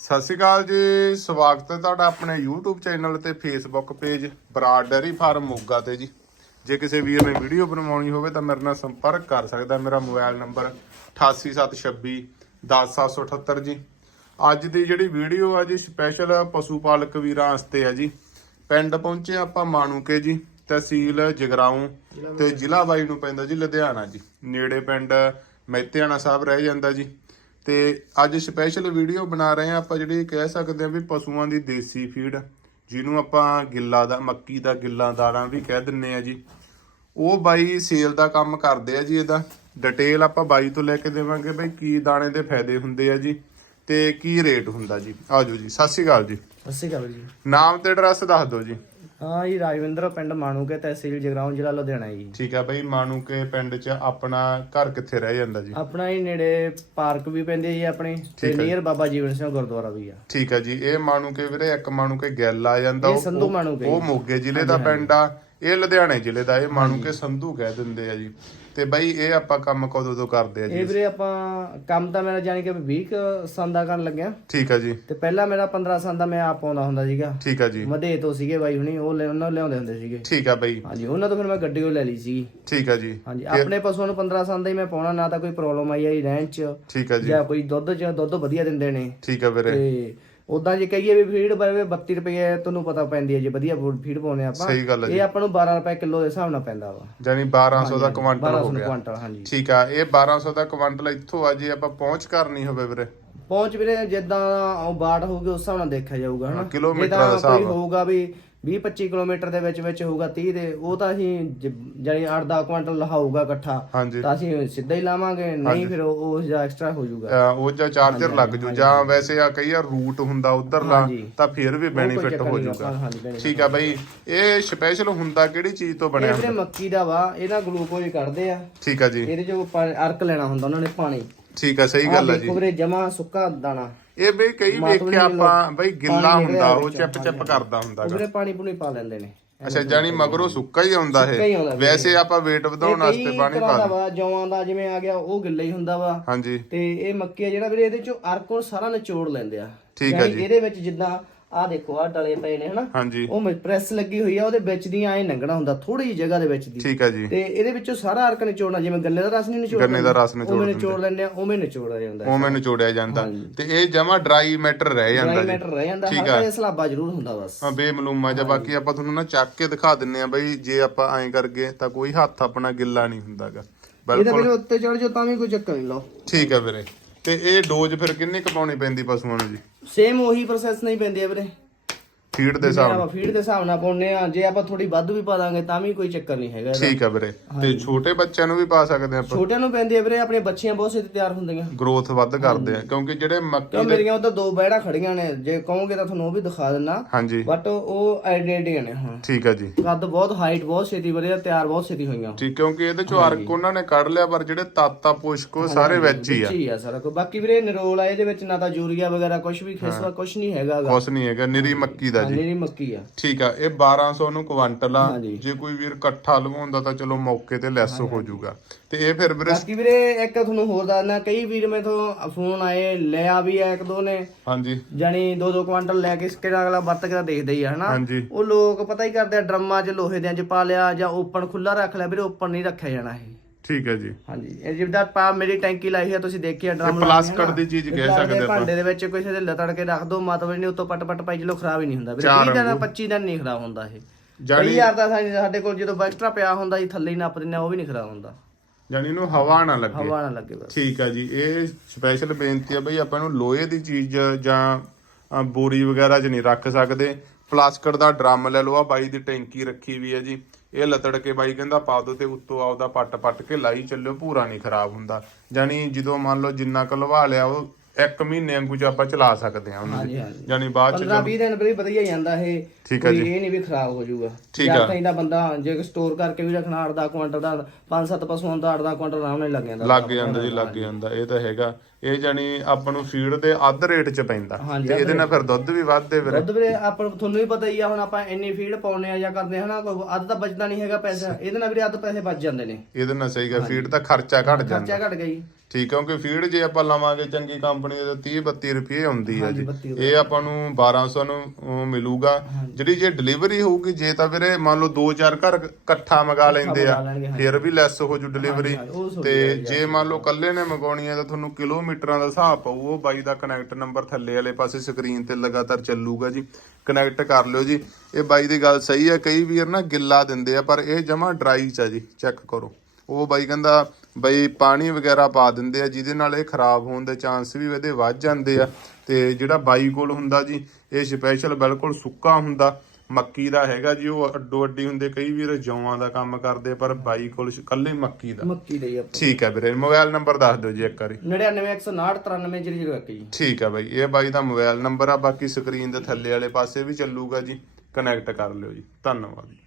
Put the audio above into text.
ਸਤਿ ਸ਼੍ਰੀ ਅਕਾਲ ਜੀ, ਸਵਾਗਤ ਹੈ ਤੁਹਾਡਾ ਆਪਣੇ YouTube ਚੈਨਲ ਤੇ Facebook page Brar dairy farm Moga ਤੇ ਜੀ। ਜੇ ਕਿਸੇ ਵੀਰ ਨੇ ਵੀਡੀਓ ਬਣਵਾਉਣੀ ਹੋਵੇ ਤਾਂ ਮੇਰੇ ਨਾਲ ਸੰਪਰਕ ਕਰ ਸਕਦਾ ਮੇਰਾ ਮੋਬਾਈਲ ਨੰਬਰ 8876 10778 ਜੀ। ਅੱਜ ਦੀ ਜਿਹੜੀ ਵੀਡੀਓ ਆ ਜੀ ਸਪੈਸ਼ਲ ਪਸ਼ੂ ਪਾਲਕ ਵੀਰਾਂ ਵਾਸਤੇ ਆ ਜੀ। ਪਿੰਡ ਪਹੁੰਚੇ ਆਪਾਂ ਮਾਣੂਕੇ ਜੀ, ਤਹਿਸੀਲ ਜਗਰਾਉਂ ਤੇ ਜ਼ਿਲ੍ਹਾ ਬਾਈ ਨੂੰ ਪੈਂਦਾ ਜੀ, ਲੁਧਿਆਣਾ ਜੀ। ਨੇੜੇ ਪਿੰਡ ਮਹਿਤਿਆਣਾ ਸਾਹਿਬ ਰਹਿ ਜਾਂਦਾ ਜੀ। ਤੇ ਅੱਜ ਸਪੈਸ਼ਲ ਵੀਡੀਓ ਬਣਾ ਰਹੇ ਆ ਆਪਾਂ ਜਿਹੜੀ ਕਹਿ ਸਕਦੇ ਆ ਵੀ ਪਸ਼ੂਆਂ ਦੀ ਦੇਸੀ ਫੀਡ ਜਿਹਨੂੰ ਆਪਾਂ ਗਿੱਲਾ ਦਾ ਮੱਕੀ ਦਾ ਗਿੱਲਾ ਦਾਣਾ ਵੀ ਕਹਿ ਦਿੰਨੇ ਆ ਜੀ। ਉਹ ਬਾਈ ਸੇਲ ਦਾ ਕੰਮ ਕਰਦੇ ਆ ਜੀ ਇਹਦਾ। ਡਿਟੇਲ ਆਪਾਂ ਬਾਈ ਤੋਂ ਲੈ ਕੇ ਦੇਵਾਂਗੇ ਬਈ ਕੀ ਦਾਣੇ ਦੇ ਫਾਇਦੇ ਹੁੰਦੇ ਆ ਜੀ ਤੇ ਕੀ ਰੇਟ ਹੁੰਦਾ ਜੀ। ਆਜੋ ਜੀ ਸਤਿ ਸ਼੍ਰੀ ਅਕਾਲ ਜੀ। ਸਤਿ ਸ਼੍ਰੀ ਅਕਾਲ ਜੀ। ਨਾਮ ਤੇ ਐਡਰੈਸ ਦੱਸ ਦਿਓ ਜੀ। ਹਾਂ ਜੀ ਰਾਜਵਿੰਦਰ ਪਿੰਡ ਮਾਣੂਕੇ ਤਹਿਸੀਲ ਜਗਰਾਉਂ ਜ਼ਿਲ੍ਹਾ ਲੁਧਿਆਣਾ ਜੀ। ਠੀਕ ਆ ਬਈ ਮਾਨੂ ਕੇ ਪਿੰਡ 'ਚ ਆਪਣਾ ਘਰ ਕਿੱਥੇ ਰਹਿ ਜਾਂਦਾ ਜੀ? ਆਪਣਾ ਹੀ ਨੇੜੇ ਪਾਰਕ ਵੀ ਪੈਂਦੀ ਜੀ ਆਪਣੇ ਤੇ ਨੀਅਰ ਬਾਬਾ ਜੀਵਨ ਸਿੰਘ ਗੁਰਦੁਆਰਾ ਵੀ ਆ। ਠੀਕ ਆ ਜੀ ਇਹ ਮਾਨੂ ਕੇ ਵੀਰੇ ਇੱਕ ਮਾਨੂ ਕੇ ਗਿੱਲ ਆ ਜਾਂਦਾ ਇਹ ਉਹ- ਸੰਧੂ ਉਹ ਮੋਗੇ ਜ਼ਿਲ੍ਹੇ ਦਾ ਪਿੰਡ ਆ। ਇਹ ਲੁਧਿਆਣੇ ਜ਼ਿਲ੍ਹੇ ਦਾ ਇਹ ਮਾਨੂ ਕੇ ਸੰਧੂ ਕਹਿ ਦਿੰਦੇ ਆ ਜੀ। ਤੇ ਬਈ ਇਹ ਆਪਾਂ ਕੰਮ ਕਦੋਂ ਤੋਂ ਕਰਦੇ ਆ ਇਹ ਜੀ ਵੀਰੇ ਆਪਾਂ ਕੰਮ ਤਾਂ ਮੇਰਾ ਜਾਣੀ ਕਿ 20 ਕੁ ਸੰਦਾ ਕਰਨ ਲੱਗਿਆ। ਠੀਕ ਆ ਜੀ। ਤੇ ਪਹਿਲਾਂ ਮੇਰਾ 15 ਸੰਦਾ ਮੈਂ ਆਪ ਆਉਂਦਾ ਹੁੰਦਾ ਸੀਗਾ। ਠੀਕ ਆ ਜੀ। ਮਧੇ ਤੋਂ ਸੀਗੇ ਬਾਈ ਹੁਣੀ ਉਹ ਉਹਨਾਂ ਲਿਆਉਂਦੇ ਹੁੰਦੇ ਸੀਗੇ। ਠੀਕ ਆ ਬਈ। ਹਾਂਜੀ ਉਹਨਾਂ ਤੋਂ ਫਿਰ ਮੈਂ ਗੱਡੀ ਉਹ ਲੈ ਲਈ ਸੀ ਠੀਕ ਆ ਜੀ। ਹਾਂਜੀ ਆਪਣੇ ਪਸ਼ੂਆਂ ਨੂੰ 15 ਸੰਦਾ ਹੀ ਮੈਂ ਪਾਉਣਾ ਨਾ ਤਾਂ ਕੋਈ ਪ੍ਰੋਬਲਮ ਆਈ ਆਈ ਰਹਿਣ ਚ। ਠੀਕ ਆ ਜੀ। ਜਾਂ ਕੋਈ ਦੁੱਧ ਚ ਦੁੱਧ ਵਧੀਆ ਦਿੰਦੇ ਨੇ। ਠੀਕ ਆ ਵੀਰੇ। ਤੇ ਉਦਾਂ ਜੇ ਕਹੀਏ ਵੀ ਫੀਡ ਬਾਰੇ 32 ਰੁਪਏ ਤੁਹਾਨੂੰ ਪਤਾ ਪੈਂਦੀ ਹੈ ਜੇ ਵਧੀਆ ਫੀਡ ਪਾਉਨੇ ਆਪਾਂ। ਸਹੀ ਗੱਲ ਜੀ। ਇਹ ਆਪਾਂ ਨੂੰ 12 ਰੁਪਏ ਕਿਲੋ ਦੇ ਹਿਸਾਬ ਨਾਲ ਪੈਂਦਾ ਵਾ। ਜਾਨੀ 1200 ਦਾ ਕੁਆਂਟਲ ਹੋ 1200 ਗਿਆ। ਕੁਆਂਟਲ ਹਾਂਜੀ। ਠੀਕ ਆ ਇਹ 1200 ਦਾ ਕੁਆਂਟਲ ਇੱਥੋਂ ਆ ਜੇ ਆਪਾਂ ਪਹੁੰਚ ਕਰਨੀ ਹੋਵੇ ਵੀਰੇ। ਪਹੁੰਚ ਵੀਰੇ ਜਿੱਦਾਂ ਬਾੜ ਹੋਊਗੀ ਉਸ ਹਿਸਾਬ ਨਾਲ ਦੇਖਿਆ ਜਾਊਗਾ ਹਨਾ। ਕਿਲੋਮੀਟਰਾਂ ਦਾ ਹਿਸਾਬ ਹੋਊਗਾ ਵੀ 20 25 ਕਿਲੋਮੀਟਰ ਦੇ ਵਿੱਚ ਵਿੱਚ ਹੋਊਗਾ 30 ਦੇ ਉਹ ਤਾਂ ਅਸੀਂ ਜ- ਜਾਣੀ 8-10 ਕੁਆਂਟਲ ਲਹਾਊਗਾ ਇਕੱਠਾ। ਤਾਂ ਅਸੀਂ ਸਿੱਧਾ ਹੀ ਲਾਵਾਂਗੇ ਨਹੀਂ ਫਿਰ ਉਹ ਜਿਹਾ ਐਕਸਟਰਾ ਹੋ ਜਾਊਗਾ। ਉਹ ਜਾਂ ਚਾਰਜਰ ਲੱਗ ਜੂ ਜਾਂ ਵੈਸੇ ਆ ਕਈ ਵਾਰ ਰੂਟ ਹੁੰਦਾ ਉਧਰਲਾ। ਤਾਂ ਫਿਰ ਵੀ ਬੈਨੀਫਿਟ ਹੋ ਜਾਊਗਾ। ਠੀਕ ਆ ਬਈ ਇਹ ਸਪੈਸ਼ਲ ਹੁੰਦਾ ਕਿਹੜੀ ਚੀਜ਼ ਤੋਂ ਬਣਿਆ ਇਹ ਮੱਕੀ ਦਾ ਵਾ ਇਹਦਾ ਗਲੂਕੋਜ਼ ਕੱਢਦੇ ਆ। ਠੀਕ ਆ ਜੀ। ਇਹਦੇ ਚੋਂ ਅਰਕ ਲੈਣਾ ਹੁੰਦਾ ਉਹਨਾਂ ਨੇ ਪਾਣੀ। ਠੀਕ ਆ ਸਹੀ ਗੱਲ ਆ ਜੀ। ਵੀਰੇ ਜਮਾ ਸੁੱਕਾ ਦਾਣਾ। ਇਹ ਬਈ ਕਈ ਵੇਖਿਆ ਆਪਾਂ ਬਈ ਗਿੱਲਾ ਹੁੰਦਾ ਉਹ ਚਿਪ ਚਿਪ ਕਰਦਾ ਹੁੰਦਾਗਾ। ਵੀਰੇ ਪਾਣੀ ਪੂਣੀ ਪਾ ਲੈਂਦੇ ਨੇ। ਅੱਛਾ ਜਾਨੀ ਮਗਰੋਂ ਸੁੱਕਾ ਹੀ ਆਉਂਦਾ ਇਹ। ਵੈਸੇ ਆਪਾਂ weight ਵਧਾਉਣ ਵਾਸਤੇ ਪਾਣੀ ਪਾ ਦਿੰਦੇ ਵਾ ਜੌਆਂ ਦਾ ਜਿਵੇਂ ਆ ਗਿਆ ਉਹ ਗਿੱਲਾ ਹੀ ਹੁੰਦਾ ਵਾ। ਹਾਂਜੀ। ਤੇ ਇਹ ਮੱਕੀ ਆ ਜਿਹੜਾ ਵੀਰੇ ਇਹਦੇ ਚੋਂ ਅਰਕ ਉਹ ਸਾਰਾ ਨਿਚੋੜ ਲੈਂਦੇ ਆ। ਠੀਕ ਆ ਜੀ। ਇਹਦੇ ਵਿੱਚ ਜਿੱਦਾਂ ਆ ਦੇਖੋ ਆ ਡਲੇ ਪਏ ਨੇ ਹਨਾ? ਹਾਂਜੀ। ਉਹ ਪ੍ਰੈਸ ਲੱਗੀ ਹੋਈ ਆ ਉਹਦੇ ਵਿੱਚ ਦੀ ਐ ਲੰਘਣਾ ਹੁੰਦਾ ਥੋੜੀ ਜਿਹੀ ਜਗ੍ਹਾ ਦੇ ਵਿੱਚ ਦੀ। ਠੀਕ ਆ ਜੀ। ਤੇ ਇਹਦੇ ਵਿੱਚੋਂ ਸਾਰਾ ਅਰਕ ਨਿਚੋੜਨਾ ਜਿਵੇਂ ਗੰਨੇ ਦਾ ਰਸ ਨਹੀਂ ਨਿਚੋੜਦਾ ਗੰਨੇ ਦਾ ਰਸ ਨਿਚੋੜ ਉਵੇਂ ਨਿਚੋੜ ਲੈਂਦੇ ਆ ਉਵੇਂ ਨਿਚੋੜਿਆ ਜਾਂਦਾ। ਮੈਨੂੰ ਨਿਚੋੜਿਆ ਜਾਂਦਾ। ਤੇ ਇਹ ਜਮਾ ਡਰਾਈ ਮੈਟਰ ਰਹਿ ਜਾਂਦਾ ਡਰਾਈ ਜੀ। ਮੈਟਰ ਰਹਿ ਜਾਂਦਾ ਹਲਕਾ ਜਿਹਾ ਸਲਾਬਾ ਜ਼ਰੂਰ ਹੁੰਦਾ ਬਸ। ਹਾਂ ਬੇਮਲੂਮਾ ਜਾਂ ਬਾਕੀ ਆਪਾਂ ਤੁਹਾਨੂੰ ਨਾ ਚੱਕ ਕੇ ਦਿਖਾ ਦਿੰਨੇ ਆ ਬਈ ਜੇ ਆਪਾਂ ਐਂ ਕਰਗੇ ਤਾਂ ਕੋਈ ਹੱਥ ਆਪਣਾ ਗਿੱਲਾ ਨਹੀਂ ਹੁੰਦਾਗਾ। ਇਹਦੇ ਵੀਰੇ ਉੱਤੇ ਚੜ ਜਾਓ ਤਾਂ ਵੀ ਕੋਈ ਚੱਕਰ ਨਹੀਂ ਲਓ। ਠੀਕ ਹੈ ਵੀਰੇ। ਤੇ ਇਹ ਡੋਜ਼ ਫਿਰ ਕਿੰਨੀ ਕੁ ਪਾਉਣੀ ਪੈਂਦੀ ਪਸ਼ੂਆਂ ਨੂੰ ਜੀ? ਸੇਮ ਉਹੀ ਪ੍ਰੋਸੈਸ ਨਹੀਂ ਪੈਂਦੀ ਆ ਵੀਰੇ। ਫੀਡ ਦੇ ਹਿਸਾਬ ਆਪਾਂ ਫੀਡ ਦੇ ਹਿਸਾਬ ਨਾਲ ਪਾਉਨੇ ਆ ਜੇ ਆਪਾਂ ਥੋੜੀ ਵੱਧ ਵੀ ਪਾ ਦਾਂਗੇ ਤਾਂ ਵੀ ਕੋਈ ਚੱਕਰ ਨਹੀਂ ਹੈਗਾ ਇਹਦਾ। ਠੀਕ ਹੈ ਵੀਰੇ। ਤੇ ਛੋਟੇ ਬੱਚਿਆਂ ਨੂੰ ਵੀ ਪਾ ਸਕਦੇ ਆਪਾਂ। ਛੋਟਿਆਂ ਨੂੰ ਪੈਂਦੀ ਆ ਵੀਰੇ ਆਪਣੀਆਂ ਬੱਚੀਆਂ ਬਹੁਤ ਛੇਤੀ ਤਿਆਰ ਹੁੰਦੀਆਂ। ਗਰੋਥ ਵੱਧ ਕਰਦੇ ਆ। ਕਿਉਂਕਿ ਜਿਹੜੇ ਮੱਕੀ ਕਿਉਂ ਮੇਰੀਆਂ ਉਧਰ ਦੋ ਬੈੜਾ ਖੜੀਆਂ ਨੇ। ਜੇ ਕਹੋਗੇ ਤਾਂ ਤੁਹਾਨੂੰ ਉਹ ਵੀ ਦਿਖਾ ਦਿੰਨਾ ਹਾਂਜੀ। ਬਟ ਉਹ ਆਈਡੈਂਟੀਆਂ ਨੇ ਹੁਣ। ਠੀਕ ਹੈ ਜੀ। ਕੱਦ ਬਹੁਤ ਹਾਈਟ ਬਹੁਤ ਛੇਤੀ ਵਧੀਆ ਤਿਆਰ ਬਹੁਤ ਛੇਤੀ ਹੋਈਆਂ। ਠੀਕ ਕਿਉਂਕਿ ਇਹਦੇ ਚੋਂ ਅਰਕ ਉਹਨਾਂ ਨੇ ਕੱਢ ਲਿਆ ਪਰ ਜਿਹੜੇ ਤਾਤਾ ਪੁਸ਼ਕੋ ਸਾਰੇ ਵਿੱਚ ਹੀ ਆ। ਜੀ ਆ ਸਾਰਾ ਕੁਝ ਬਾਕੀ ਵੀਰੇ ਨਿਰੋਲ ਆ ਇਹਦੇ ਵਿੱਚ ਨਾ ਤਾਂ ਯੂਰੀਆ ਵਗੈਰਾ ਕੁਝ ਵੀ ਖੇਸਵਾ ਕੁਝ ਨਹੀਂ ਹੈਗਾ ਗਾ। ਕੁਛ ਨਹੀਂ ਹੈਗਾ ਨਿਰੀ ਮੱਕੀ ਦਾ ਜੀ। ਮੇਰੀ ਮੱਕੀ ਆ। ਠੀਕ ਆ ਇਹ 1200 ਨੂੰ ਕੁਆਂਟਲ। ਆ। ਜੇ ਕੋਈ ਵੀਰ ਇਕੱਠਾ ਲਵਾਉਂਦਾ ਤਾਂ ਚਲੋ ਮੌਕੇ ਤੇ ਲੈਸ ਹੋ ਜਾਊਗਾ। ਤੇ ਇਹ ਫਿਰ ਵੀਰੇ ਬਾਕੀ ਵੀਰੇ ਇੱਕ ਤੁਹਾਨੂੰ ਹੋਰ ਦੱਸਣਾ ਕਈ ਵੀਰ ਮੇਥੋਂ ਫੋਨ ਆਏ ਵੀ ਆ ਇੱਕ ਦੋ ਨੇ। ਹਾਂਜੀ। ਜਾਨੀ 2-2 ਕੁਆਂਟਲ ਲੈ ਕੇ ਕਿਹੜਾ ਅਗਲਾ ਵਰਤ ਕੇ ਦੇਖਦਾ ਹੀ ਆ ਹਨਾ? ਉਹ ਲੋਕ ਪਤਾ ਹੀ ਕਰਦੇ ਆ ਡਰਮਾਂ 'ਚ ਲੋਹੇ ਦੇ 'ਚ ਪਾ ਲਿਆ ਜਾਂ ਓਪਨ ਖੁੱਲਾ ਰੱਖ ਲਿਆ ਵੀਰੇ ਓਪਨ ਨਹੀਂ ਰੱਖਿਆ ਜਾਣਾ ਇਹ। ਠੀਕ ਹੈ ਜੀ। ਹਾਂਜੀ। ਇਹ ਜਿੱਦਾਂ ਪਾ ਮੇਰੀ ਟੈਂਕੀ ਲਾਈ ਆ ਤੁਸੀਂ ਦੇਖਿਆ ਡਰਮ ਪਲਾਸਟਿਕ ਦੀ ਚੀਜ਼ ਕਹਿ ਸਕਦੇ ਆਪਾਂ। ਭਾਂਡੇ ਦੇ ਵਿੱਚ ਕਿਸੇ ਦੇ ਲਤੜ ਕੇ ਰੱਖ ਦੋ ਮਤਲਬ ਨਹੀਂ ਉੱਤੋਂ ਪਟ ਪਟ ਪਾਈ ਚਲੋ ਖਰਾਬ ਹੀ ਨਹੀਂ ਹੁੰਦਾ। ਵੀਰੇ ਚਾਰ 20 ਦਿਨ 25 ਦਿਨ ਨਹੀਂ ਖਰਾਬ ਹੁੰਦਾ ਇਹ। ਕਈ ਯਾਰ ਦਾ ਸਾਡੇ ਕੋਲ ਜਦੋਂ ਐਕਸਟਰਾ ਪਿਆ ਹੁੰਦਾ ਜੀ ਥੱਲੇ ਹੀ ਨੱਪ ਆ ਉਹ ਵੀ ਨਹੀਂ ਖਰਾਬ ਹੁੰਦਾ। ਜਾਨੀ ਇਹਨੂੰ ਹਵਾ ਨਾ ਲੱਗੇ। ਹਵਾ ਨਾ ਲੱਗੇ ਬਸ। ਠੀਕ ਆ ਜੀ। ਇਹ ਸਪੈਸ਼ਲ ਬੇਨਤੀ ਆ ਬਈ ਆਪਾਂ ਨੂੰ ਲੋਹੇ ਦੀ ਚੀਜ਼ ਜਾਂ ਬੋਰੀ ਵਗੈਰਾ 'ਚ ਨਹੀਂ ਰੱਖ ਸਕਦੇ। ਪਲਾਸਟਿਕ ਦਾ ਡਰਮ ਲੈ ਲਓ ਆ ਬਾਈ ਦੀ ਟੈਂਕੀ ਰੱਖੀ ਵੀ ਹੈ ਜੀ। ਇਹ ਲਤੜ ਕੇ ਬਾਈ ਕਹਿੰਦਾ ਪਾ ਦੋ ਤੇ ਉੱਤੋਂ ਆਪਦਾ ਪੱਟ ਪੱਟ ਕੇ ਲਾਈ ਚੱਲਿਓ ਪੂਰਾ ਨਹੀਂ ਖਰਾਬ ਹੁੰਦਾ। ਜਾਨੀ ਜਦੋਂ ਮੰਨ ਲਓ ਜਿੰਨਾ ਕੁ ਲਵਾ ਲਿਆ ਉਹ ਇੱਕ ਮਹੀਨੇ ਵਾਂਗੂ ਚ ਆਪਾਂ ਚਲਾ ਸਕਦੇ ਆ ਉਹਨੂੰ। ਹਾਂਜੀ ਹਾਂਜੀ। ਜਾਨੀ ਬਾਅਦ ਚ 15 20 ਦਿਨ ਵੀਰੇ ਵਧੀਆ ਜਾਂਦਾ ਇਹ। ਠੀਕ ਆ ਕੋਈ ਇਹ ਨਹੀਂ ਵੀ ਖਰਾਬ ਹੋ ਜਾਊਗਾ। ਠੀਕ ਜਾਂ ਆ। ਤਾਂ ਇਹਦਾ ਬੰਦਾ ਜੇ ਸਟੋਰ ਕਰਕੇ ਵੀ ਰੱਖਣਾ 8-10 ਕੁਆਂਟਲ ਦਾ 5-7 ਪਸ਼ੂਆਂ ਦਾ 8-10 ਕੁਆਂਟਲ ਆਰਾਮ ਨਾਲ ਲੱਗ ਜਾਂਦਾ। ਲੱਗ ਜਾਂਦਾ ਜੀ ਲੱਗ ਜਾਂਦਾ ਇਹ ਤਾਂ ਹੈਗਾ। ਇਹ ਜਾਨੀ ਆਪਾਂ ਨੂੰ ਫੀਡ ਦੇ ਅੱਧ ਰੇਟ 'ਚ ਪੈਂਦਾ। ਹਾਂਜੀ, ਤੇ ਇਹਦੇ ਨਾਲ ਫਿਰ ਦੁੱਧ ਵੀ ਵੱਧਦੇ ਫਿਰ ਦੁੱਧ ਵੀਰੇ ਆਪਾਂ ਨੂੰ- ਤੁਹਾਨੂੰ ਵੀ ਪਤਾ ਹੀ ਆ ਹੁਣ ਆਪਾਂ ਇੰਨੀ ਫੀਡ ਪਾਉਨੇ ਆ ਜਾਂ ਕਰਦੇ ਆ ਹਨਾ ਕੋਈ ਅੱਧ ਤਾਂ ਬਚਦਾ ਨਹੀਂ ਹੈਗਾ ਪੈਸਾ। ਇਹਦੇ ਨਾਲ ਵੀਰੇ ਅੱਧ ਪੈਸੇ ਬਚ ਜਾਂਦੇ ਨੇ। ਇਹਦੇ ਨਾਲ ਸਹੀ ਗਾ ਫੀਡ ਦਾ ਖਰਚਾ ਘਟ ਜਾਂਦਾ। ਖਰਚਾ ਘਟ ਗਈ ਠੀਕ ਹੈ ਕਿਉਂਕਿ ਫੀਡ ਜੇ ਆਪਾਂ ਲਵਾਂਗੇ ਚੰਗੀ ਕੰਪਨੀ ਦੇ ਤਾਂ 30 32 ਰੁਪਏ ਹੁੰਦੀ ਹੈ ਜੀ। 32 ਇਹ ਆਪਾਂ ਨੂੰ 1200 ਨੂੰ ਮਿਲੂਗਾ। ਜਿਹੜੀ ਜੇ ਡਿਲੀਵਰੀ ਹੋਊਗੀ ਜੇ ਤਾਂ ਵੀਰੇ ਮੰਨ ਲਓ 2-4 ਘਰ ਇਕੱਠਾ ਮੰਗਾ ਲੈਂਦੇ ਆ। ਫਿਰ ਵੀ ਲੈਸ ਹੋ ਜੂ ਡਿਲੀਵਰੀ। ਤੇ ਜੇ ਮੰਨ ਲਓ ਕੱਲੇ ਨੇ ਮੰਗਾਉਣੀ ਹੈ ਤਾਂ ਤੁਹਾਨੂੰ ਕਿਲੋਮੀਟਰਾਂ ਦਾ ਹਿਸਾਬ ਪਊ ਉਹ ਬਾਈ ਦਾ ਕਨੈਕਟ ਨੰਬਰ ਥੱਲੇ ਵਾਲੇ ਪਾਸੇ ਸਕਰੀਨ ਤੇ ਲਗਾਤਾਰ ਚੱਲੂਗਾ ਜੀ। ਕਨੈਕਟ ਕਰ ਲਿਓ ਜੀ। ਇਹ ਬਾਈ ਦੀ ਗੱਲ ਸਹੀ ਹੈ ਕਈ ਵੀਰ ਨਾ ਗਿੱਲਾ ਦਿੰਦੇ ਆ ਪਰ ਇਹ ਜਮਾ ਡਰਾਈ ਚ ਆ ਜੀ ਚੈੱਕ ਕਰੋ। ਉਹ ਬਾਈ ਕਹਿੰਦਾ ਬਈ ਪਾਣੀ ਵਗੈਰਾ ਪਾ ਦਿੰਦੇ ਆ ਜਿਹਦੇ ਨਾਲ ਇਹ ਖਰਾਬ ਹੋਣ ਦੇ ਚਾਂਸ ਵੀ ਇਹਦੇ ਵੱਧ ਜਾਂਦੇ ਆ। ਤੇ ਜਿਹੜਾ ਬਾਈ ਕੋਲ ਹੁੰਦਾ ਜੀ ਇਹ ਸਪੈਸ਼ਲ ਬਿਲਕੁਲ ਸੁੱਕਾ ਹੁੰਦਾ। ਮੱਕੀ ਦਾ ਹੈਗਾ ਜੀ ਉਹ ਅੱਡੋ ਅੱਡੀ ਹੁੰਦੇ ਕਈ ਵੀਰ ਜੌਆਂ ਦਾ ਕੰਮ ਕਰਦੇ ਪਰ ਬਾਈ ਕੋਲ ਕੱਲੇ ਮੱਕੀ ਦਾ। ਮੱਕੀ ਦੇ ਆਪਾਂ ਠੀਕ ਹੈ ਵੀਰੇ ਮੋਬਾਈਲ ਨੰਬਰ ਦੱਸ ਦਿਓ ਜੀ ਇੱਕ ਵਾਰੀ। 9919939001 ਜੀ। ਠੀਕ ਹੈ ਬਾਈ ਇਹ ਬਾਈ ਦਾ ਮੋਬਾਈਲ ਨੰਬਰ ਆ ਬਾਕੀ ਸਕਰੀਨ ਦੇ ਥੱਲੇ ਵਾਲੇ ਪਾਸੇ ਵੀ ਚੱਲੂਗਾ ਜੀ। ਕਨੈਕਟ ਕਰ ਲਿਓ ਜੀ। ਧੰਨਵਾਦ ਜੀ।